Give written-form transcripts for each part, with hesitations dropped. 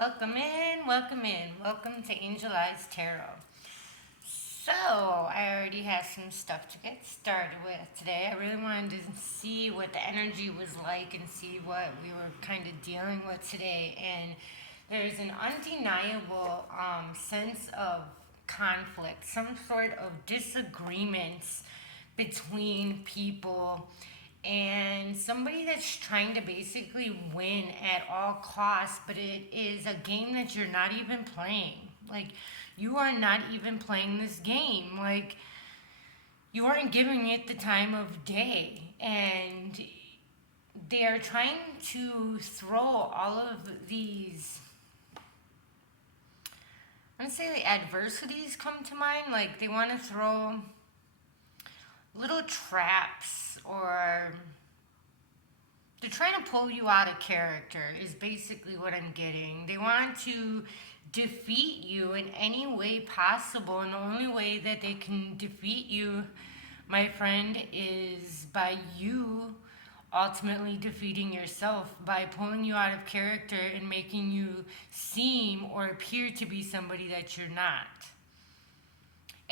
Welcome in, welcome in. Welcome to Angel Eyes Tarot. So, I already have some stuff to get started with today. I really wanted to see what the energy was like and see what we were kind of dealing with today. And there's an undeniable sense of conflict, some sort of disagreements between people and somebody that's trying to basically win at all costs, but it is a game that you're not even playing. Like, you are not even playing this game. Like, you aren't giving it the time of day. And they are trying to throw all of these, I would say, the adversities come to mind. Like, they want to throw little traps, or they're trying to pull you out of character is basically what I'm getting. They want to defeat you in any way possible, and the only way that they can defeat you, my friend, is by you ultimately defeating yourself, by pulling you out of character and making you seem or appear to be somebody that you're not,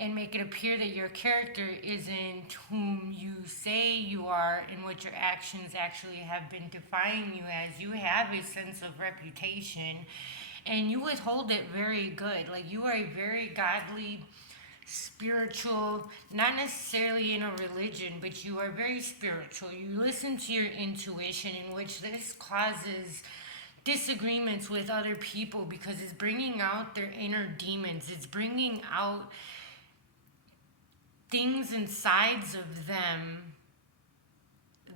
and make it appear that your character isn't whom you say you are and what your actions actually have been defining you as. You have a sense of reputation and you withhold it very good. Like, you are a very godly, spiritual, not necessarily in a religion, but you are very spiritual. You listen to your intuition, in which this causes disagreements with other people because it's bringing out their inner demons. It's bringing out things and sides of them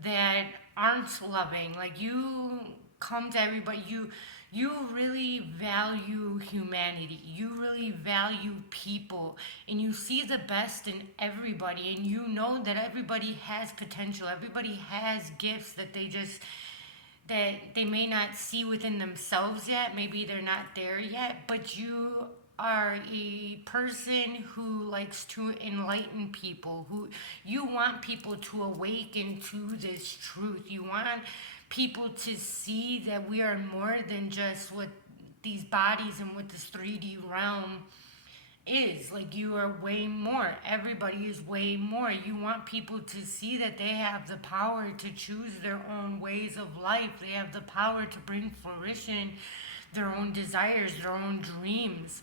that aren't loving. Like, you come to everybody, you really value humanity, you really value people, and you see the best in everybody, and you know that everybody has potential, everybody has gifts that they may not see within themselves yet. Maybe they're not there yet, but you are a person who likes to enlighten people, who you want people to awaken to this truth. You want people to see that we are more than just what these bodies and what this 3D realm is. Like, you are way more. Everybody is way more. You want people to see that they have the power to choose their own ways of life. They have the power to bring fruition their own desires, their own dreams.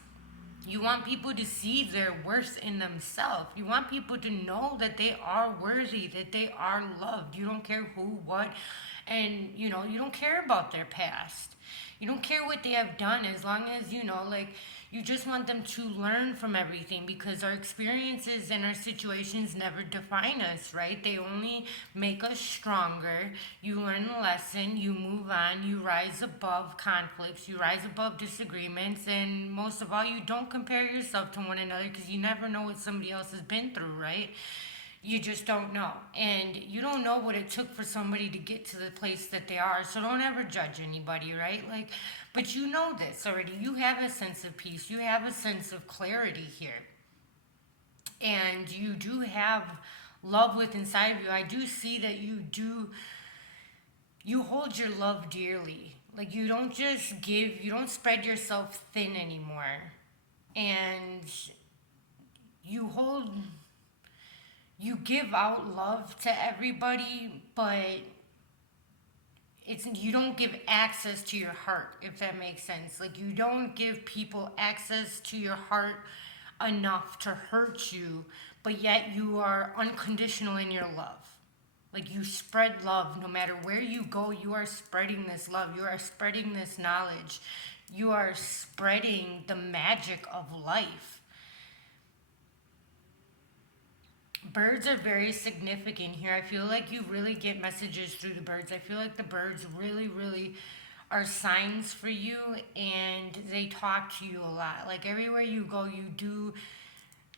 You want people to see their worth in themselves. You want people to know that they are worthy, that they are loved. You don't care who, what, and you don't care about their past. You don't care what they have done, as long as like, you just want them to learn from everything, because our experiences and our situations never define us, right? They only make us stronger. You learn a lesson, you move on, you rise above conflicts, you rise above disagreements, and most of all, you don't compare yourself to one another, because you never know what somebody else has been through, right? You just don't know. And you don't know what it took for somebody to get to the place that they are. So don't ever judge anybody, right? Like, but you know this already. You have a sense of peace. You have a sense of clarity here. And you do have love within inside of you. I do see that you hold your love dearly. Like, you don't just give, you don't spread yourself thin anymore. And you hold you give out love to everybody, but you don't give access to your heart, if that makes sense. Like, you don't give people access to your heart enough to hurt you, but yet you are unconditional in your love. Like, you spread love no matter where you go. You are spreading this love, you are spreading this knowledge, you are spreading the magic of life. Birds are very significant here. I feel like you really get messages through the birds. I feel like the birds really, really are signs for you, and they talk to you a lot. Like, everywhere you go, you do,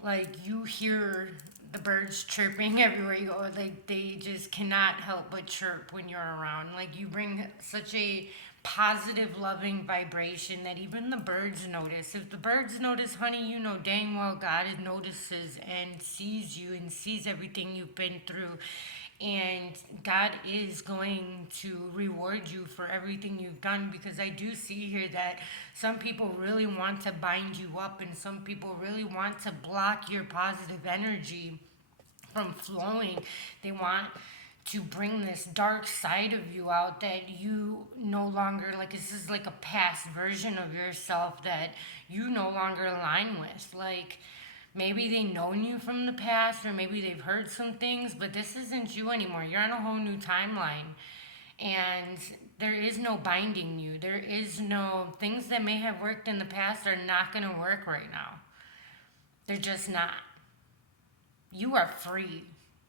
like, you hear the birds chirping everywhere you go. Like, they just cannot help but chirp when you're around. Like, you bring such a positive, loving vibration that even the birds notice. If the birds notice, honey, you know dang well God notices and sees you and sees everything you've been through. And God is going to reward you for everything you've done, because I do see here that some people really want to bind you up, and some people really want to block your positive energy from flowing. They want to bring this dark side of you out that you no longer, like, this is like a past version of yourself that you no longer align with. Like, maybe they known you from the past, or maybe they've heard some things, but this isn't you anymore. You're on a whole new timeline, and there is no binding you. There is no, things that may have worked in the past are not going to work right now. They're just not. You are free.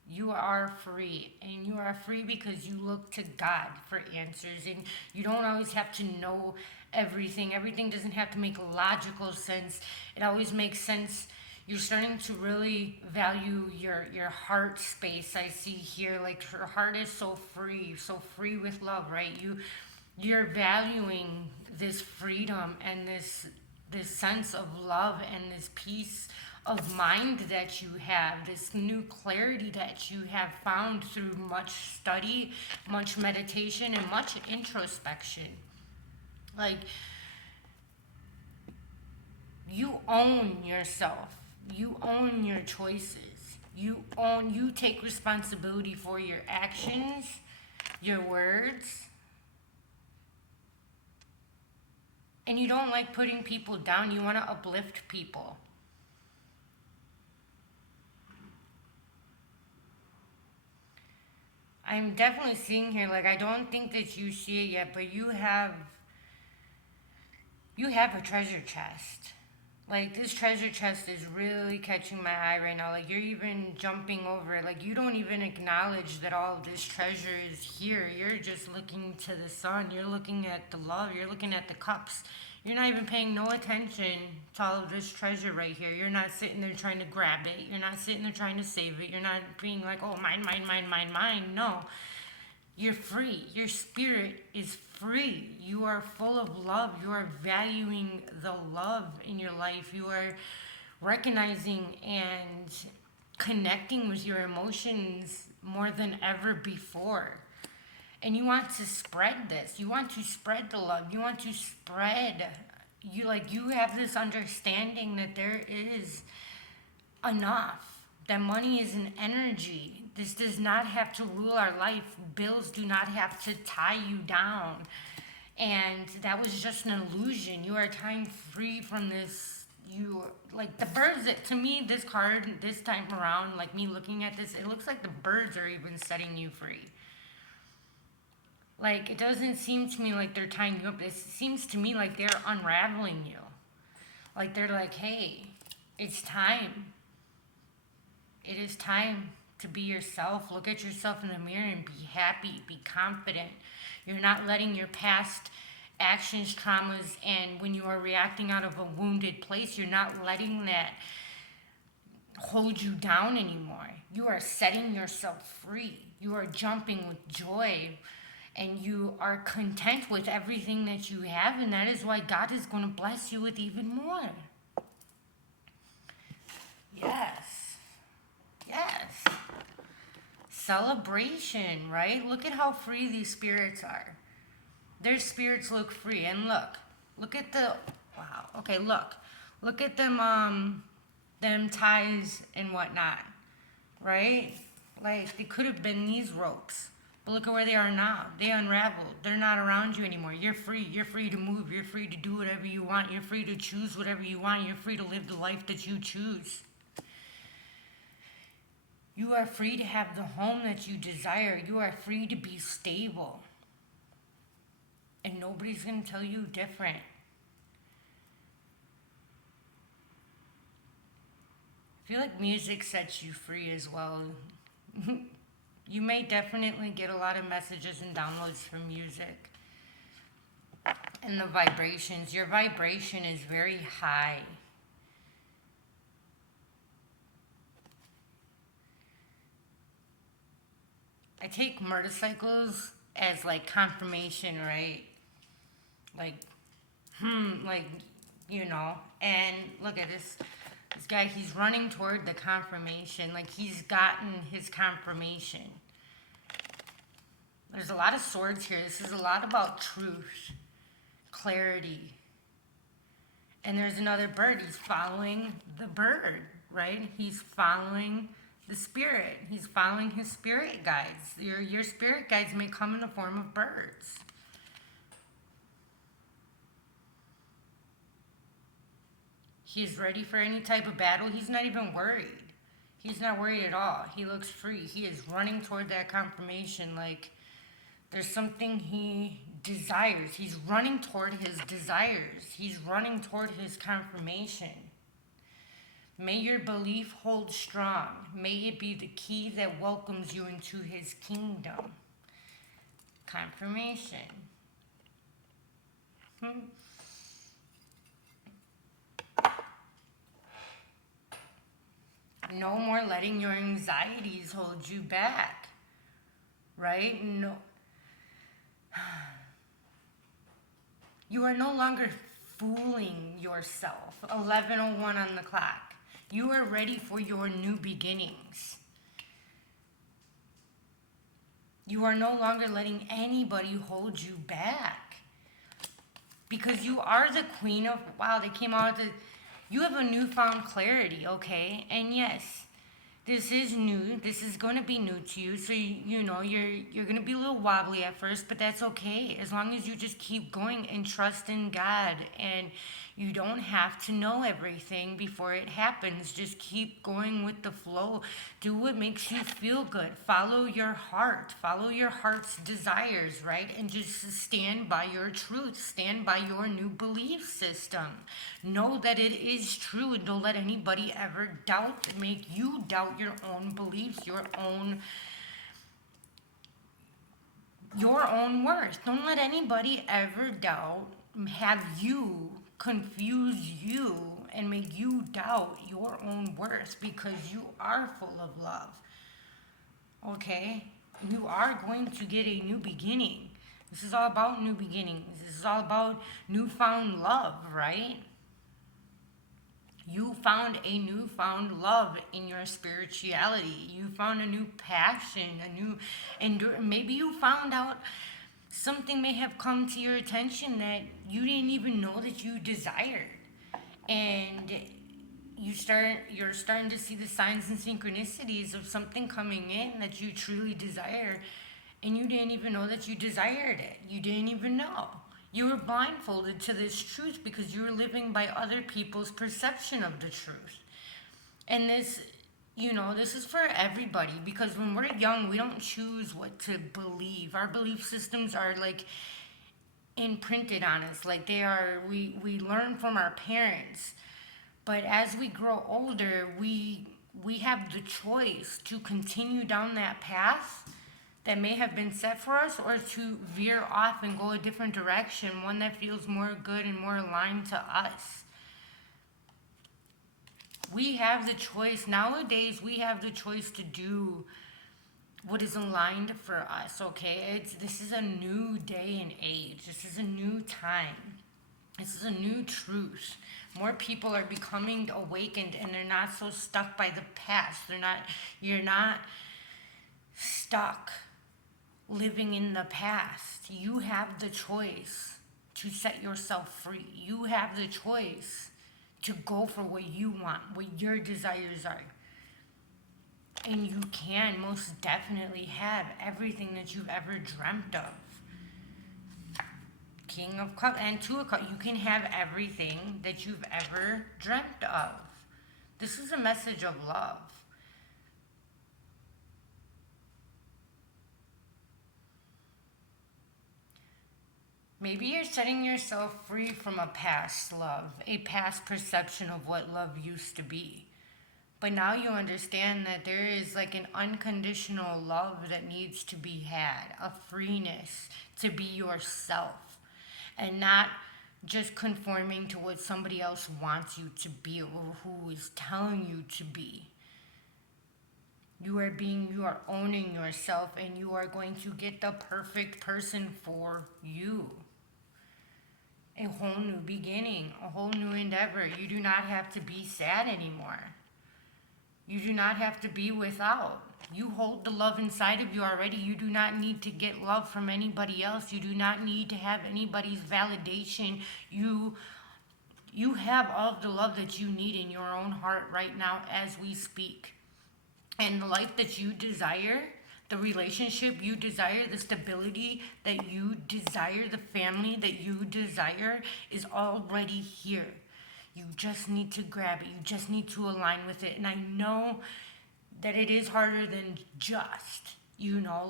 You are free. And you are free because you look to God for answers. And you don't always have to know everything. Everything doesn't have to make logical sense. It always makes sense. You're starting to really value your heart space. I see here, like, her heart is so free with love, right? You're valuing this freedom and this sense of love and this peace of mind that you have, this new clarity that you have found through much study, much meditation, and much introspection. Like, you own yourself. You own your choices. You take responsibility for your actions, your words, and you don't like putting people down. You want to uplift people. I'm definitely seeing here, like, I don't think that you see it yet, but you have a treasure chest. Like, this treasure chest is really catching my eye right now. Like, you're even jumping over it. Like, you don't even acknowledge that all of this treasure is here. You're just looking to the sun. You're looking at the love. You're looking at the cups. You're not even paying no attention to all of this treasure right here. You're not sitting there trying to grab it. You're not sitting there trying to save it. You're not being like, oh, mine, mine, mine, mine, mine. No. You're free. Your spirit is free. You are full of love. You are valuing the love in your life. You are recognizing and connecting with your emotions more than ever before. And you want to spread this. You want to spread the love. You want to spread, you have this understanding that there is enough. That money is an energy. This does not have to rule our life. Bills do not have to tie you down. And that was just an illusion. You are tying free from this. You, like, the birds, to me, this card, this time around, like, me looking at this, it looks like the birds are even setting you free. Like, it doesn't seem to me like they're tying you up. It seems to me like they're unraveling you. Like, they're like, hey, it's time. It is time to be yourself. Look at yourself in the mirror and be happy, be confident. You're not letting your past actions, traumas, and when you are reacting out of a wounded place, you're not letting that hold you down anymore. You are setting yourself free. You are jumping with joy, and you are content with everything that you have, and that is why God is going to bless you with even more. Yes. Yes. Celebration, right? Look at how free these spirits are. Their spirits look free. And look at the, wow. Okay, look at them ties and whatnot, right? Like, they could have been these ropes, but look at where they are now. They unraveled. They're not around you anymore. You're free. You're free to move. You're free to do whatever you want. You're free to choose whatever you want. You're free to live the life that you choose. You are free to have the home that you desire. You are free to be stable. And nobody's going to tell you different. I feel like music sets you free as well. You may definitely get a lot of messages and downloads from music. And the vibrations. Your vibration is very high. I take motorcycles as like confirmation, right? Like, like, and look at this guy, he's running toward the confirmation. Like, he's gotten his confirmation. There's a lot of swords here. This is a lot about truth, clarity. And there's another bird. He's following the bird, right? He's following the spirit. He's following his spirit guides. Your spirit guides may come in the form of birds. He's ready for any type of battle. He's not even worried. He's not worried at all. He looks free. He is running toward that confirmation like there's something he desires. He's running toward his desires. He's running toward his confirmation. May your belief hold strong. May it be the key that welcomes you into his kingdom. Confirmation. No more letting your anxieties hold you back. Right? No. You are no longer fooling yourself. 11:01 on the clock. You are ready for your new beginnings. You are no longer letting anybody hold you back. Because you are the queen of, wow, they came out with you have a newfound clarity, okay? And yes, this is new. This is going to be new to you. So, you know, you're going to be a little wobbly at first, but that's okay. As long as you just keep going and trust in God. And you don't have to know everything before it happens. Just keep going with the flow. Do what makes you feel good. Follow your heart. Follow your heart's desires, right? And just stand by your truth. Stand by your new belief system. Know that it is true. And don't let anybody ever make you doubt your own beliefs, your own worth. Don't let anybody ever have you confuse you and make you doubt your own worth, because you are full of love. Okay? You are going to get a new beginning. This is all about new beginnings. This is all about newfound love, right? You found a newfound love in your spirituality. You found a new passion, maybe you found out something may have come to your attention that you didn't even know that you desired. And you're starting to see the signs and synchronicities of something coming in that you truly desire, and you didn't even know that you desired it. You didn't even know. You were blindfolded to this truth because you were living by other people's perception of the truth. And this is for everybody, because when we're young, we don't choose what to believe. Our belief systems are like imprinted on us, like we learn from our parents. But as we grow older, we have the choice to continue down that path that may have been set for us, or to veer off and go a different direction, one that feels more good and more aligned to us. We have the choice. Nowadays, we have the choice to do what is aligned for us, okay? This is a new day and age. This is a new time. This is a new truth. More people are becoming awakened, and they're not so stuck by the past. You're not stuck living in the past. You have the choice to set yourself free. You have the choice to go for what you want, what your desires are. And you can most definitely have everything that you've ever dreamt of. King of Cups and Two of Cups. You can have everything that you've ever dreamt of. This is a message of love. Maybe you're setting yourself free from a past love, a past perception of what love used to be. But now you understand that there is like an unconditional love that needs to be had, a freeness to be yourself, and not just conforming to what somebody else wants you to be or who is telling you to be. You are owning yourself, and you are going to get the perfect person for you. A whole new beginning, a whole new endeavor. You do not have to be sad anymore. You do not have to be without. You hold the love inside of you already. You do not need to get love from anybody else. You do not need to have anybody's validation. You have all of the love that you need in your own heart right now as we speak. And the life that you desire, the relationship you desire, the stability that you desire, the family that you desire is already here. You just need to grab it. You just need to align with it. And I know that it is harder than just,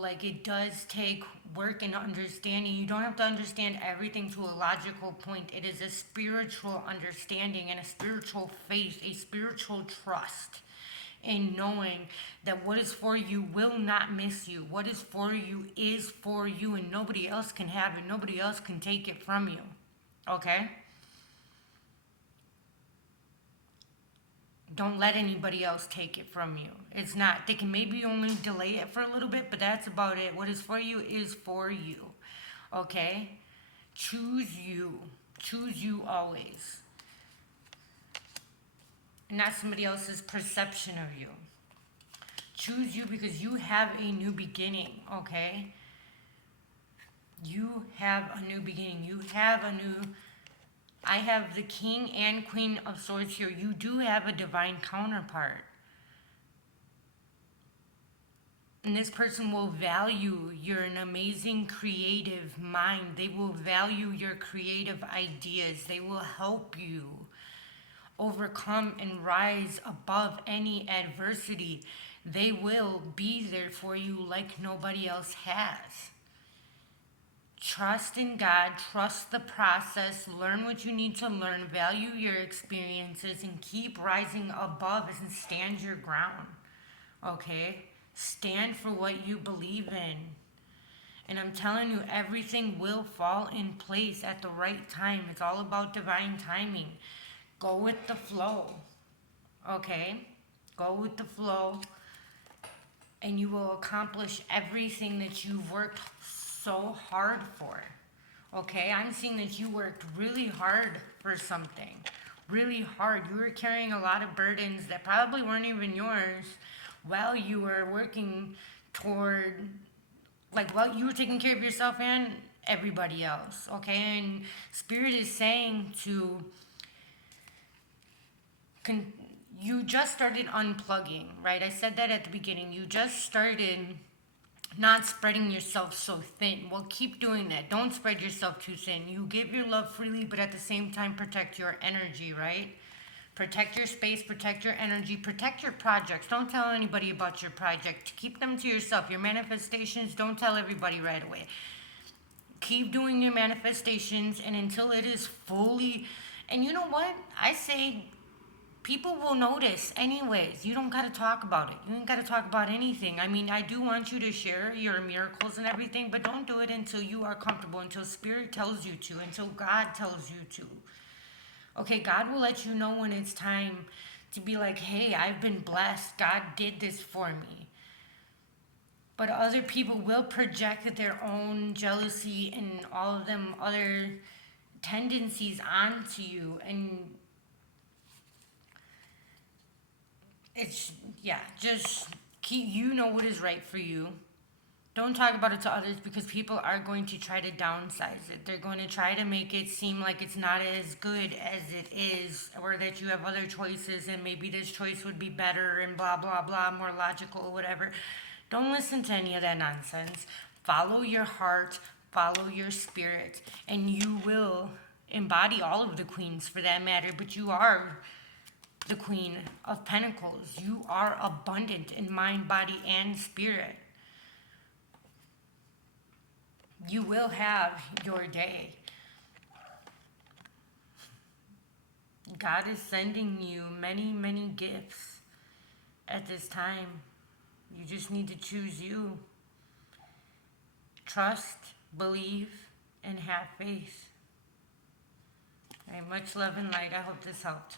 like it does take work and understanding. You don't have to understand everything to a logical point. It is a spiritual understanding and a spiritual faith, a spiritual trust in knowing that what is for you will not miss you. What is for you is for you, and nobody else can have it. Nobody else can take it from you. Okay? Don't let anybody else take it from you. It's not, they can maybe only delay it for a little bit, but that's about it. What is for you is for you. Okay? Choose you. Choose you always. Not somebody else's perception of you. Choose you because you have a new beginning, okay? You have a new beginning. I have the King and Queen of Swords here. You do have a divine counterpart. And this person will value your amazing creative mind. They will value your creative ideas. They will help you overcome and rise above any adversity. They will be there for you like nobody else has. Trust in God, trust the process, learn what you need to learn, value your experiences, and keep rising above and stand your ground. Okay? Stand for what you believe in. And I'm telling you, everything will fall in place at the right time. It's all about divine timing. Go with the flow, okay? Go with the flow, and you will accomplish everything that you've worked so hard for, okay? I'm seeing that you worked really hard for something, really hard. You were carrying a lot of burdens that probably weren't even yours while you were working toward, while you were taking care of yourself and everybody else, okay? And Spirit is saying to you just started unplugging, right? I said that at the beginning. You just started not spreading yourself so thin. Well, keep doing that. Don't spread yourself too thin. You give your love freely, but at the same time, protect your energy, right? Protect your space, protect your energy, protect your projects. Don't tell anybody about your project. Keep them to yourself. Your manifestations, don't tell everybody right away. Keep doing your manifestations, and until it is fully, and you know what? I say, people will notice anyways. You don't got to talk about it. You ain't got to talk about anything. I mean, I do want you to share your miracles and everything, but don't do it until you are comfortable, until Spirit tells you to, until God tells you to. Okay, God will let you know when it's time to be like, hey, I've been blessed. God did this for me. But other people will project their own jealousy and all of them other tendencies onto you, and just keep, what is right for you. Don't talk about it to others, because people are going to try to downsize it. They're going to try to make it seem like it's not as good as it is, or that you have other choices and maybe this choice would be better and blah, blah, blah, more logical, whatever. Don't listen to any of that nonsense. Follow your heart, follow your spirit, and you will embody all of the queens for that matter, but you are the Queen of Pentacles. You are abundant in mind, body, and spirit. You will have your day. God is sending you many, many gifts at this time. You just need to choose you. Trust, believe, and have faith. All right, much love and light. I hope this helped.